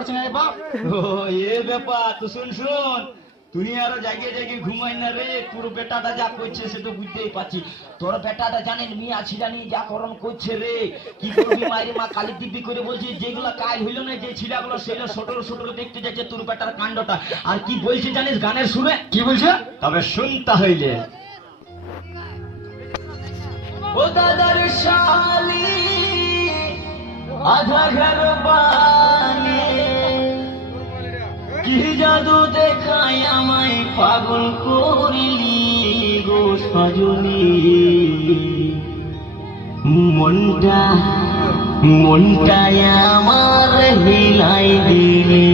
পারছি না রে বাপ? ও এ ব্যাপার তো শুন শুন। তুই আরও জাগিয়ে জাগিয়ে ঘুমাই না রে তোর বেটাটা যা করছে সে তো বুঝতেই পারছি। তোর বেটাটা জানেন মিয়া ছিড়ানি যা করণ করছে রে। কি করবি মায়ের মা কালী দিব্যি করে বলছে যেগুলো কাজ হইল না যে ছিড়াগুলো সেগুলো ছোটর ছোটর দেখতে যাচ্ছে তোর বেটার কাণ্ডটা। আর কি বলছে জানিস গানের সুরে? কি বলছে? তবে শুনতে হইলে ও দাদার শালি আধা ঘর বানে কি জাদু দেখায় আমায় পাগল করিলি গো সজনী? মনটা মনটায় আমার হিলাই দিলি।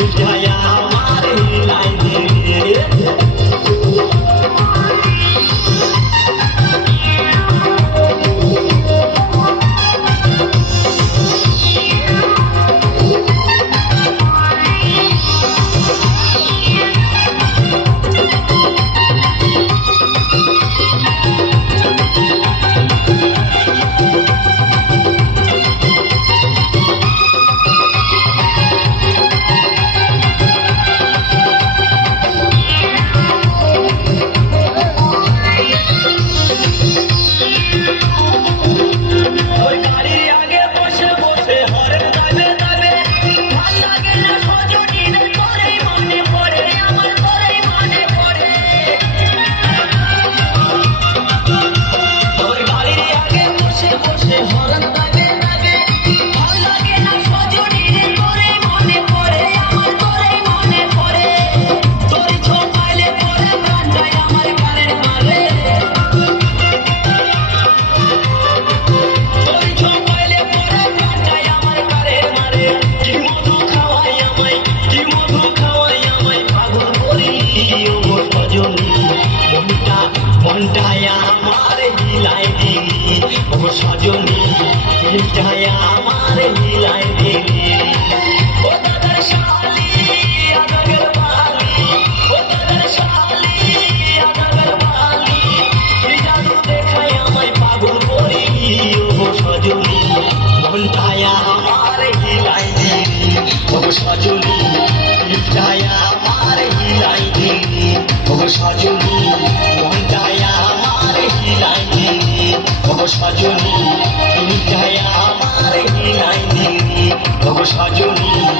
Yeah. ও সজনী মিঠায় আমার মিলায় দিলি। ও দাদা শালী আগের বালি, ও দাদা শালী আগের বালি। তুই জাদু দেখায় আমায় পাগল করিলি ও সজনী, মনটায় আমার মিলায় দিলি। ও সজনী মিঠায় আমার মিলায় দিলি। ও সজনী ভব সাজনী